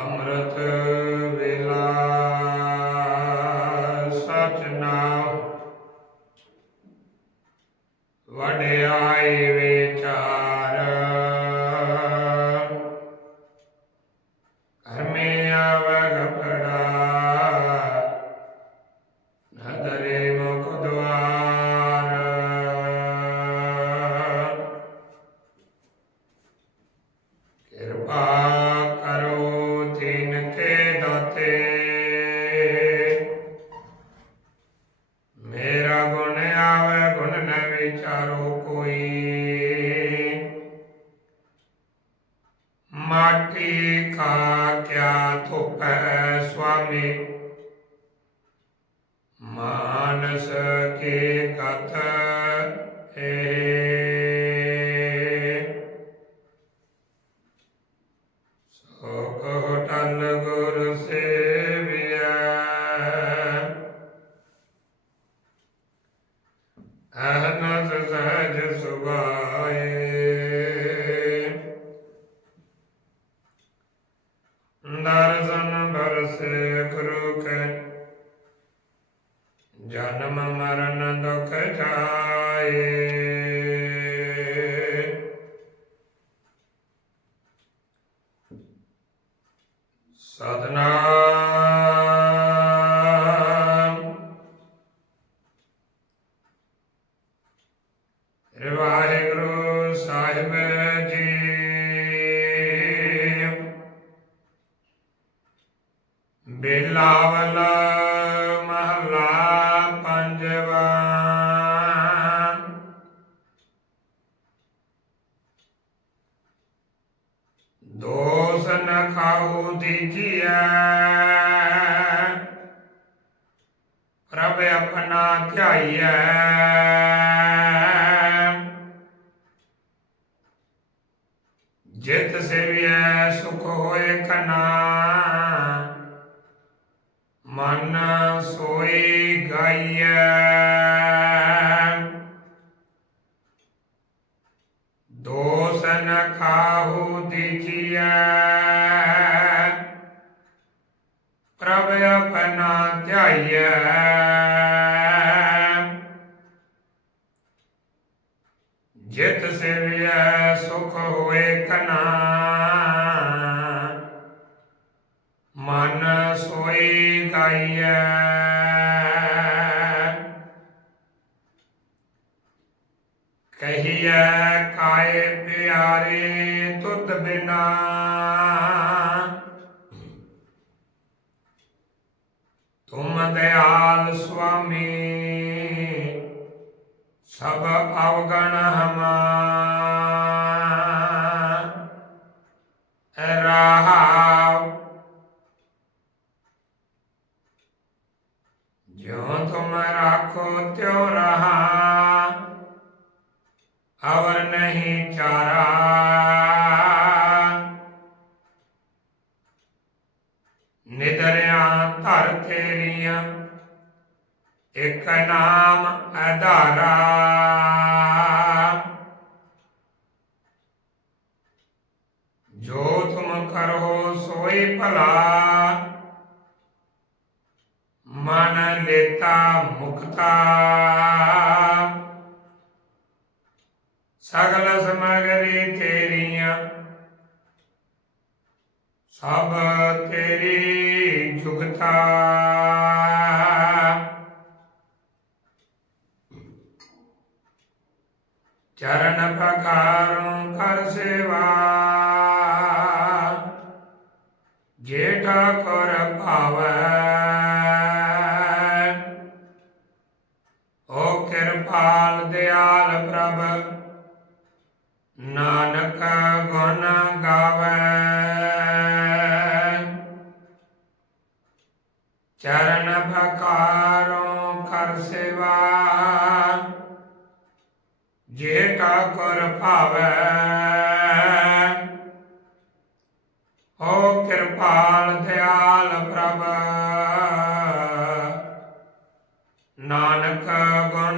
ਅੰਮ੍ਰਿਤ ਵੇਲਾ ਸਚ ਨਾਮ ਵਡਿਆਈ ਵਿਚਾਰ ਕਿਆ ਧੁਪੈ ਸੁਆਮੀ ਮਾਨਸ ਕੇ ਕਥ ਜਨਮ ਮਰਨ ਦੁਖ ਜਾਏ ਸਤਨਾਮ ਵਾਹਿਗੁਰੂ ਸਾਹਿਬ ਨ ਖਾਉ ਦੀਜੀਐ ਪ੍ਰਭ ਆਪਣਾ ਧਿਆਈਐ। ਜਿਤ ਸੇਵੀਐ, ਸੁਖ ਹੋਏ ਕਨਾ। ਮਨ ਸੋਈ ਗਾਈਐ। ਦੋਸ ਨ ਪ੍ਰਭ ਆਪਣਾ ਧਿਆਈਐ। ਜਿਤ ਸੇਵਿਐ, ਸੁਖ ਹੋਏ ਕਨਾ। ਮਨ ਸੋਈ ਗਾਈਐ। ਕਹੀਐ, ਕਾਏ ਪਿਆਰੇ ਤੁਧ ਬਿਨਾ। तुम दयाल स्वामी सब अवगण रहा जो तुम राखो त्यो रहा और नहीं चारा ਧਰ ਤੇਰੀਆਂ ਇਕ ਨਾਮ ਆਧਾਰਾ ਜੋ ਤੁਮ ਕਰੋ ਸੋਈ ਭਲਾ। ਮਨ ਲੇਤਾ ਮੁਕਤਾ। ਸਗਲ ਸਮਗਰੀ ਤੇਰੀਆਂ। ਸਭ ਤੇਰੀ ਚਰਨ ਕਰ ਸੇਵਾ। ਜੇਠਾ ਕਰ ਭਾਵੈ। ਓ ਕਿਰਪਾਲ ਦਿਆਲ ਪ੍ਰਭ, ਨਾਨਕ ਗੁਣ ਗਾਵੇ। ਚਰਨ ਭਕਾਰੋਂ ਕਰ ਸੇਵਾ। ਜੇ ਕਾ ਕਰ ਭਾਵੈ ਓ ਕਿਰਪਾਲ ਦਿਆਲ ਪ੍ਰਭ। ਨਾਨਕ ਗੁਣ